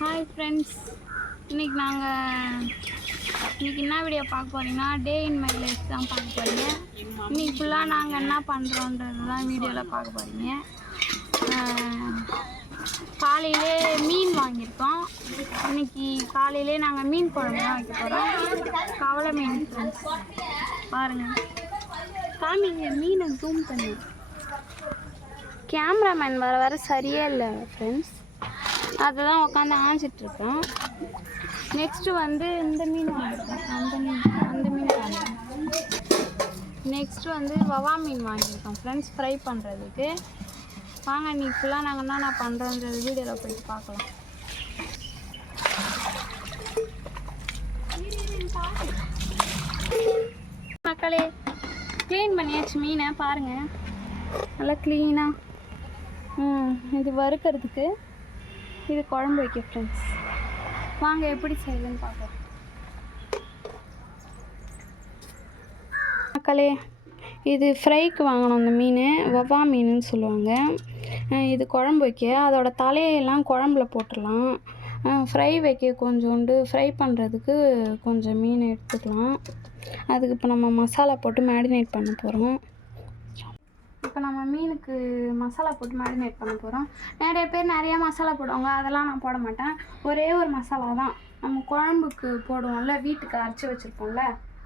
Hi friends, இன்றைக்கி என்ன video பார்க்க போகிறீங்கன்னா டே இன் மை லைஃப் தான் பார்க்க போகிறீங்க. இன்றைக்கி ஃபுல்லாக நாங்கள் என்ன பண்ணுறோன்றது தான் வீடியோவில் பார்க்க போகிறீங்க. காலையிலே மீன் வாங்கியிருக்கோம். இன்றைக்கி காலையிலே நாங்கள் மீன் குழம்பு தான் வைக்க போகிறோம். கவலை மீன் ஃப்ரெண்ட்ஸ் பாருங்கள். காமிங்க மீனை ஜூம் பண்ணி. கேமராமேன் வர சரியே இல்லை ஃப்ரெண்ட்ஸ், அதுதான் உட்காந்து ஆஞ்சிட்ருக்கேன். நெக்ஸ்ட்டு வந்து இந்த மீன் வாங்கியிருக்கேன், அந்த மீன் வாங்கியிருக்கேன். நெக்ஸ்ட்டு வந்து வவா மீன் வாங்கியிருக்கோம் ஃப்ரெண்ட்ஸ், ஃப்ரை பண்ணுறதுக்கு. வாங்க இன்றைக்கி ஃபுல்லாக நாங்கள் என்ன பண்ணுறோன்றது வீடியோவில் போயிட்டு பார்க்கலாம். மக்களே, க்ளீன் பண்ணியாச்சு மீனை பாருங்கள், நல்லா க்ளீனாக. இது வறுக்கிறதுக்கு, இது குழம்பு வைக்க ஃப்ரெண்ட்ஸ். வாங்க எப்படி செய்யலன்னு பார்க்கலாம். மக்களே, இது ஃப்ரைக்கு வாங்கணும். அந்த மீன் வவ்வா மீனுன்னு சொல்லுவாங்க. இது குழம்பு வைக்க அதோட தலையெல்லாம் குழம்புல போட்டுடலாம். ஃப்ரை வைக்க கொஞ்சோண்டு ஃப்ரை பண்ணுறதுக்கு கொஞ்சம் மீன் எடுத்துக்கலாம். அதுக்கு இப்போ நம்ம மசாலா போட்டு மேரினேட் பண்ண போகிறோம். இப்போ நம்ம மீனுக்கு மசாலா போட்டு மேரினேட் பண்ண போகிறோம். நிறைய பேர் நிறையா மசாலா போடுவாங்க, அதெல்லாம் நான் போட மாட்டேன். ஒரே ஒரு மசாலா தான் நம்ம குழம்புக்கு போடுவோம்ல, வீட்டுக்கு அரைச்சி வச்சுருப்போம்ல,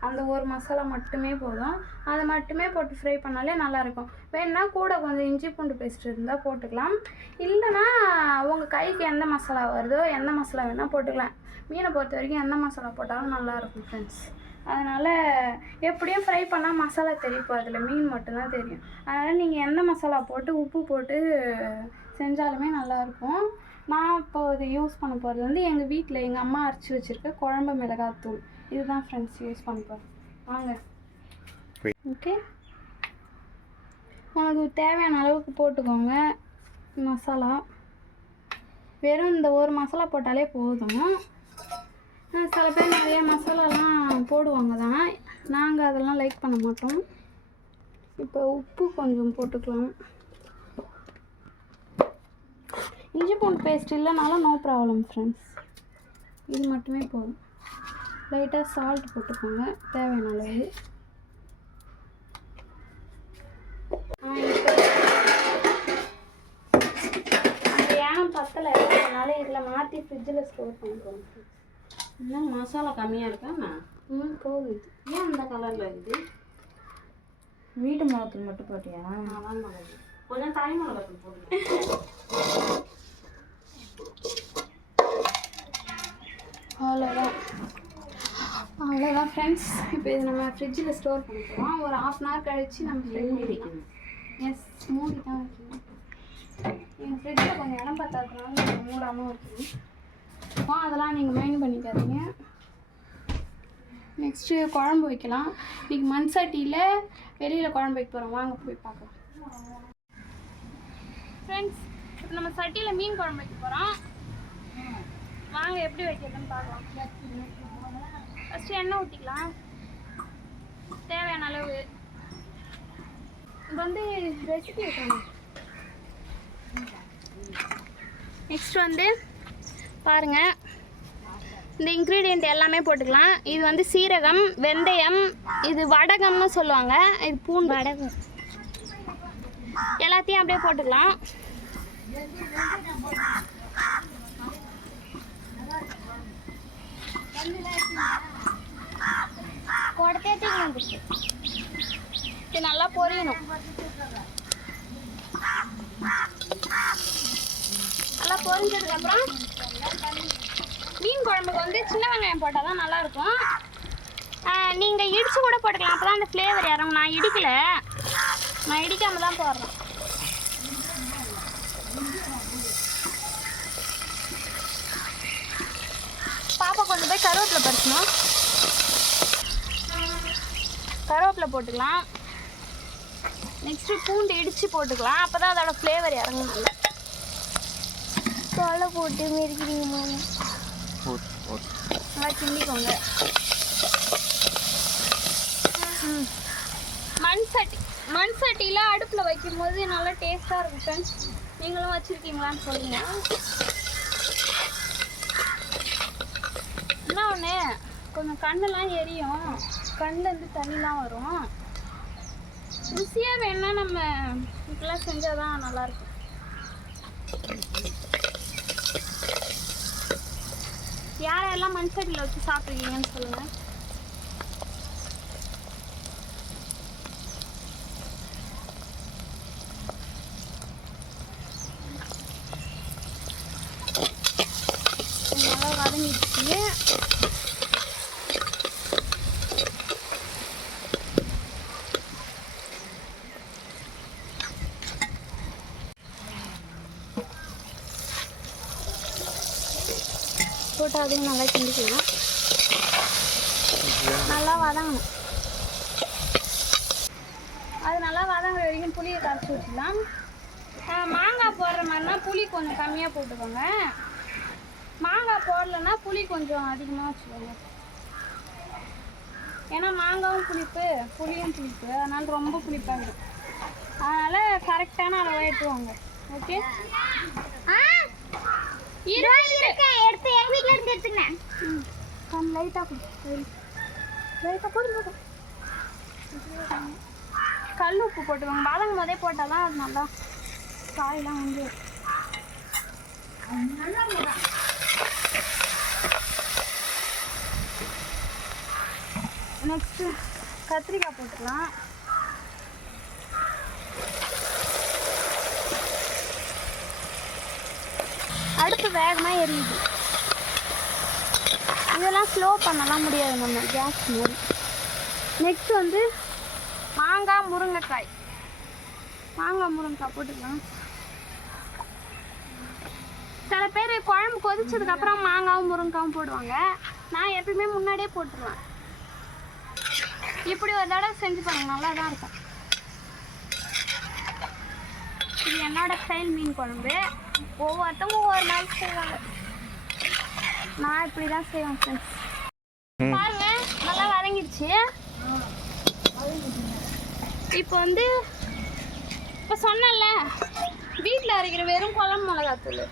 அந்த ஒரு மசாலா மட்டுமே போதும். அதை மட்டுமே போட்டு ஃப்ரை பண்ணாலே நல்லாயிருக்கும். வேணுன்னா கூட கொஞ்சம் இஞ்சி பூண்டு பேஸ்ட் இருந்தால் போட்டுக்கலாம். இல்லைனா உங்கள் கைக்கு எந்த மசாலா வருதோ, எந்த மசாலா வேணால் போட்டுக்கலாம். மீனை பொறுத்த வரைக்கும் எந்த மசாலா போட்டாலும் நல்லாயிருக்கும் ஃப்ரெண்ட்ஸ். அதனால் எப்படியும் ஃப்ரை பண்ணால் மசாலா தெரியும், அதில் மீன் மட்டும்தான் தெரியும். அதனால் நீங்கள் எந்த மசாலா போட்டு உப்பு போட்டு செஞ்சாலுமே நல்லாயிருக்கும். நான் இப்போது இது யூஸ் பண்ண போகிறது வந்து எங்கள் வீட்டில் எங்கள் அம்மா அரைச்சி வச்சுருக்க குழம்பு மிளகாத்தூள். இதுதான் ஃப்ரெண்ட்ஸ் யூஸ் பண்ண போகிறேன். வாங்க. ஓகே, உங்களுக்கு தேவையான அளவுக்கு போட்டுக்கோங்க மசாலா. வெறும் இந்த ஒரு மசாலா போட்டாலே போதும். சில பேர் நிறைய மசாலாலாம் போடுவாங்க தான், நாங்கள் அதெல்லாம் லைக் பண்ண மாட்டோம். இப்போ உப்பு கொஞ்சம் போட்டுக்கலாம். இஞ்சி பூண்டு பேஸ்ட் இல்லைனாலும் நோ ப்ராப்ளம் ஃப்ரெண்ட்ஸ், இது மட்டுமே போதும். லைட்டாக சால்ட் போட்டுக்கோங்க தேவையான அளவு. அந்த ஏனம் பத்தலை, அதனால இதில் மாற்றி ஃப்ரிட்ஜில் ஸ்டோர் பண்ணிக்கோங்க. இன்னும் மசாலா கம்மியாக இருக்காண்ணா? போகுது. ஏன் அந்த கலரில் இருக்குது? வீட்டு மிளகாத்தூள் மட்டும் போட்டியா? அதான் மிளகு, கொஞ்சம் தனி மிளகாத்தூள் போடுங்க. அவ்வளோதான் ஃப்ரெண்ட்ஸ். இப்போ இது நம்ம ஃப்ரிட்ஜில் ஸ்டோர் பண்ணிக்கிறோம். ஒரு 1/2 hour கழித்து நம்ம மூடி வைக்கணும். எஸ், மூடி தான் வைக்கணும். எங்கள் ஃப்ரிட்ஜில் கொஞ்சம் இடம் பார்த்தாக்குனாலும் நீங்கள் மூடாமல் வைக்கணும். அதெல்லாம் நீங்கள் மைண்ட் பண்ணிக்காதீங்க. நெக்ஸ்ட்டு குழம்பு வைக்கலாம். இன்றைக்கி மண் சட்டியில் வெளியில் குழம்பு வைக்க போகிறோம். வாங்க போய் பார்க்கலாம் ஃப்ரெண்ட்ஸ். இப்போ நம்ம சட்டியில் மீன் குழம்பு வைக்க போகிறோம். வாங்க எப்படி வைக்கிறதுன்னு பார்க்கலாம். ஃபஸ்ட்டு எண்ணெய் ஊற்றிக்கலாம் தேவையான அளவு. இப்போ வந்து ரெசிபி வைக்கணும். நெக்ஸ்ட் வந்து பாருங்கள், இந்த இன்க்ரீடியண்ட் எல்லாமே போட்டுக்கலாம். இது வந்து சீரகம், வெந்தயம், இது வடகம்னு சொல்லுவாங்க, இது பூண்டு, வடகம், எல்லாத்தையும் அப்படியே போட்டுக்கலாம். இது நல்லா பொரியணும். நல்லா பொரிஞ்சதுக்கப்புறம் மீன் குழம்புக்கு வந்து சின்ன வெங்காயம் போட்டால் தான் நல்லாயிருக்கும். நீங்கள் இடித்து கூட போட்டுக்கலாம், அப்போ தான் அந்த ஃப்ளேவர் இறங்கும். நான் இடிக்கலை, நான் இடிக்காமல் தான் போடுறேன். பாப்பா கொண்டு போய் கருவேப்பிலை பறிக்கணும். கருவேப்பிலை போட்டுக்கலாம். நெக்ஸ்ட்டு பூண்டு இடித்து போட்டுக்கலாம், அப்போ தான் அதோட ஃப்ளேவர் இறங்கும். நல்லா தொலை போட்டு மெரிக்கிறீங்க, நல்லா கிண்டிக்கோங்க. மண் சட்டியில் அடுப்பில் வைக்கும்போது நல்லா டேஸ்ட்டாக இருக்கும் ஃப்ரெண்ட்ஸ். நீங்களும் வச்சுருக்கீங்களான்னு சொல்லுங்கள். கொஞ்சம் கண்ணெல்லாம் எரியும், கண்ணுலேருந்து தண்ணிலாம் வரும். ருசியாக வேணா நம்ம இப்படிலாம் செஞ்சால் தான் நல்லாயிருக்கும். யாரெல்லாம் மண் சட்டியில் வச்சு சாப்பிட்ருக்கீங்கன்னு சொல்லுங்கள். நல்லா வதங்கிடுச்சு. போட்டு அதையும் நல்லா கிண்டிக்கலாம். நல்லா வதங்கணும். அது நல்லா வதங்குற வரைக்கும் புளியை கரைச்சி வச்சுக்கலாம். மாங்காய் போடுற மாதிரினா புளி கொஞ்சம் கம்மியாக போட்டுக்கோங்க. மாங்காய் போடலைன்னா புளி கொஞ்சம் அதிகமாக வச்சுக்கோங்க. ஏன்னா மாங்காயும் புளிப்பு, புளியும் புளிப்பு, அதனால் ரொம்ப புளிப்பாகிடும். அதனால் கரெக்டான அளவாக எடுத்துவாங்க. ஓகே, எடுத்து எங்கள் வீட்டில் இருந்து எடுத்துக்கிறேன். லைட்டாக போட்டு கல் உப்பு போட்டுவாங்க. வதங்கும் போதே போட்டால் தான் அது நல்லா காயெல்லாம் வந்து நெக்ஸ்ட்டு கத்திரிக்காய் போட்டுக்கலாம். அடுப்பு வேகமாக எரியுது. இதெல்லாம் ஸ்லோ பண்ணலாம் முடியாது நம்ம கேஸ் மூடி. நெக்ஸ்ட் வந்து மாங்காய் முருங்கைக்காய் போட்டுக்கலாம். சில பேர் குழம்பு கொதிச்சதுக்கப்புறம் மாங்காவும் முருங்கைக்காவும் போடுவாங்க. நான் எப்பயுமே முன்னாடியே போட்டுருவேன். இப்படி ஒரு தடவை செஞ்சு பாருங்க, நல்லா தான் இருக்கும். இது என்னோட ஸ்டைல் மீன் குழம்பு. ஒவ்வொருத்தவங்க ஒவ்வொரு நாள் செய்வாங்க. நான் இப்படி தான் செய்வேன் ஃப்ரெண்ட்ஸ். பாருங்க, நல்லா வதங்கிடுச்சு. இப்போ வந்து இப்போ சொன்னல வீட்டில் அரைக்கிற வெறும் குழம்பு மிளகாத்தூள்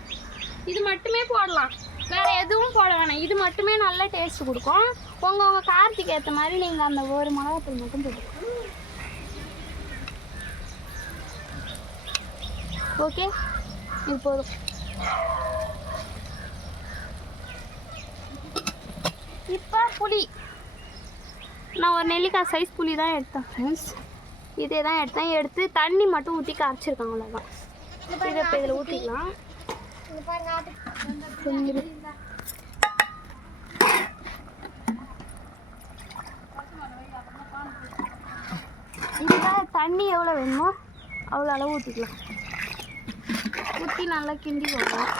இது மட்டுமே போடலாம். வேறு எதுவும் போட வேணாம். இது மட்டுமே நல்ல டேஸ்ட் கொடுக்கும். உங்கள் காரத்துக்கு ஏற்ற மாதிரி நீங்கள் அந்த ஒரு மிளகாத்தூள் மட்டும் போட்டுக்கலாம். ஓகே, இது போதும். இப்போ புளி நான் ஒரு நெல்லிக்காய் சைஸ் புளி தான் எடுத்தேன் ஃப்ரெண்ட்ஸ். இதே தான் எடுத்து தண்ணி மட்டும் ஊற்றி கரைச்சிருக்காங்க. அவ்வளோதான். இதை இப்போ இதில் ஊற்றிக்கலாம். இதில் தண்ணி எவ்வளோ வேணுமோ அவ்வளோ அளவு ஊற்றிக்கலாம். ஊற்றி நல்லா கிண்டி போடலாம்.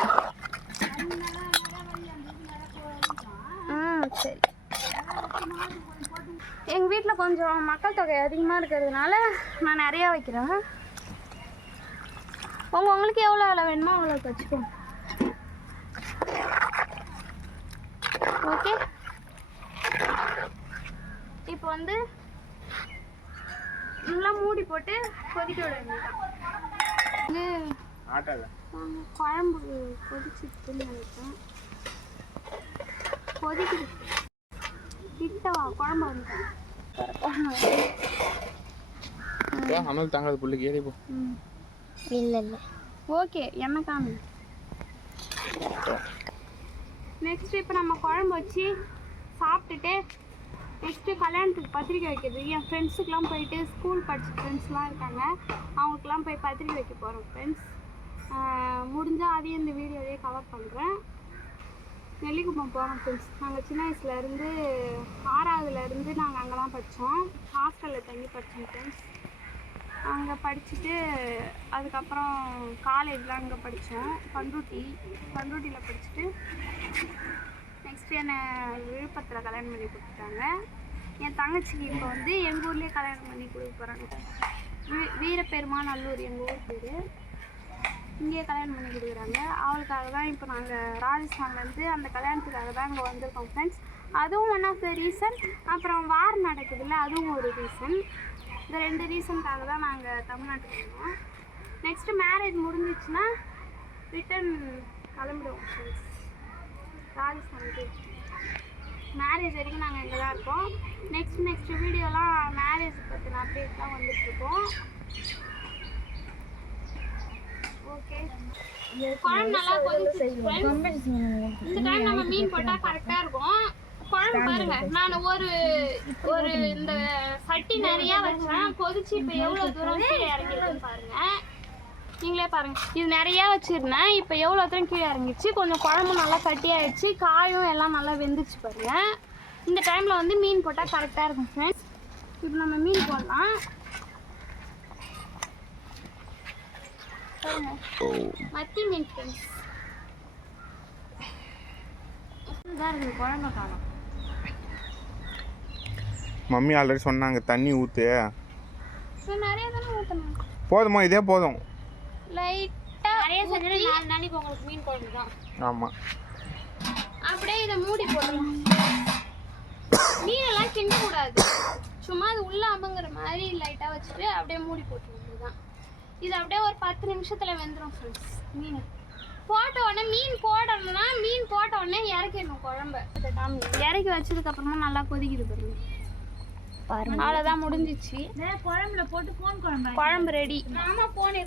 சரி, எங்கள் வீட்டில் கொஞ்சம் மக்கள் தொகை அதிகமாக இருக்கிறதுனால நான் நிறையா வைக்கிறேன். உங்களுக்கு எவ்வளோ அளவு வேணுமோ அவ்வளோ வச்சுக்கோங்க. ஓகே, இப்போ வந்து நல்லா மூடி போட்டு கொதிக்க விட வேண்டியதான். குழம்பு கொதிச்சுன்னு நினைக்கிறேன். கொதிக்குது. கிட்டவா குழம்பு வந்து அனல் தாங்காது புள்ளிக்கு ஏறி போ. இல்லை ஓகே, எண்ணெய் காமி. நெக்ஸ்ட் இப்போ நம்ம குழம்பு வச்சு சாப்பிட்டுட்டு நெக்ஸ்ட்டு கல்யாணத்துக்கு பத்திரிக்கை வைக்கிறது. என் ஃப்ரெண்ட்ஸுக்கெலாம் போயிட்டு ஸ்கூல் படித்த ஃப்ரெண்ட்ஸ்லாம் இருக்காங்க, அவங்களுக்கெல்லாம் போய் பத்திரிக்கை வைக்க போகிறோம் ஃப்ரெண்ட்ஸ். முடிஞ்சால் அதையும் இந்த வீடியோவே கவர் பண்ணுறேன். நெல்லிக்குப்பம் போகிறோம் ஃப்ரெண்ட்ஸ். நாங்கள் சின்ன வயசுலேருந்து 6வதுலேருந்து நாங்கள் அங்கே தான் படித்தோம். ஹாஸ்டலில் தங்கி படித்தோம் ஃப்ரெண்ட்ஸ். அங்கே படிச்சுட்டு அதுக்கப்புறம் காலேஜில் அங்கே படித்தோம். பண்ருட்டியில் படிச்சுட்டு நெக்ஸ்ட்டு என்னை விழுப்புரத்தில் கல்யாணம் பண்ணி கொடுத்துட்டாங்க. என் தங்கச்சிக்கு இப்போ வந்து எங்கள் ஊர்லேயே கல்யாணம் பண்ணி கொடுக்க போகிறாங்க. வீரப்பெருமாநல்லூர் எங்கள் ஊர் பேர். இங்கேயே கல்யாணம் பண்ணி கொடுக்குறாங்க. அவளுக்காக தான் இப்போ நாங்கள் ராஜஸ்தான்லேருந்து அந்த கல்யாணத்துக்காக தான் இங்கே வந்திருக்கோம் ஃப்ரெண்ட்ஸ். அதுவும் ஒன் ஆஃப் த ரீசன். அப்புறம் வார் நடக்குதுல்ல, அதுவும் ஒரு ரீசன். இந்த 2 ரீசனுக்காக தான் நாங்கள் தமிழ்நாட்டுக்கு வந்தோம். நெக்ஸ்ட்டு மேரேஜ் முடிஞ்சிச்சுன்னா ரிட்டன் கிளம்பிடுவோம் ஃப்ரெண்ட்ஸ் ராஜஸ்தானுக்கு. மேரேஜ் வரைக்கும் நாங்கள் இங்கே தான் இருக்கோம். நெக்ஸ்ட் வீடியோலாம் மேரேஜ் பற்றின அப்டேட்லாம் வந்துட்டுருக்கோம். ஓகே, குழம்பு நல்லா கொதிச்சு இந்த டைம் நம்ம மீன் போட்டால் கரெக்டாக இருக்கும். குழம்பு பாருங்க, நான் ஒரு இந்த சட்டி நிறையா வச்சேன். கொதிச்சு இப்போ எவ்வளோ தூரம் கீழே இறங்கிருக்குன்னு பாருங்க. நீங்களே பாருங்க, இது நிறையா வச்சிருந்தேன், இப்போ எவ்வளோ தூரம் கீழே இறங்கிடுச்சு. கொஞ்சம் குழம்பு நல்லா கட்டியாயிடுச்சு, காயும் எல்லாம் நல்லா வெந்துச்சு பாருங்க. இந்த டைமில் வந்து மீன் போட்டால் கரெக்டாக இருக்கும் ஃப்ரெண்ட்ஸ். இப்போ நம்ம மீன் போடலாம். மத்தி மீன் ஃப்ரெண்ட்ஸ் தான் இருக்குது, குழம்பு காணும். மம்மி ஆல்ரெடி சொன்னாங்க தண்ணி ஊற்று. நிறைய தானே ஊற்றணும். போதுமா? இதே போதும். லைட்டாக நிறைய செஞ்சு 4 நாளைக்கு உங்களுக்கு மீன் குழம்பு தான். ஆமாம், அப்படியே இதை மூடி போடலாம். மீனெல்லாம் கிண்டக்கூடாது, சும்மா அது உள்ள அமுங்கிற மாதிரி லைட்டாக வச்சுட்டு அப்படியே மூடி போட்டுருவோம் தான். இது அப்படியே ஒரு 10 நிமிஷத்தில் வெந்துடும் ஃப்ரெண்ட்ஸ். மீன் போட்ட உடனே மீன் போட்ட உடனே இறக்கிடணும் குழம்பு. இறக்கி வச்சதுக்கப்புறமா நல்லா கொதிக்குது பாருங்க. அவ்வளோதான், முடிஞ்சிச்சு. குழம்புல போட்டு ஃபோன் குழம்பு குழம்பு ரெடி. ஆமாம், ஃபோன்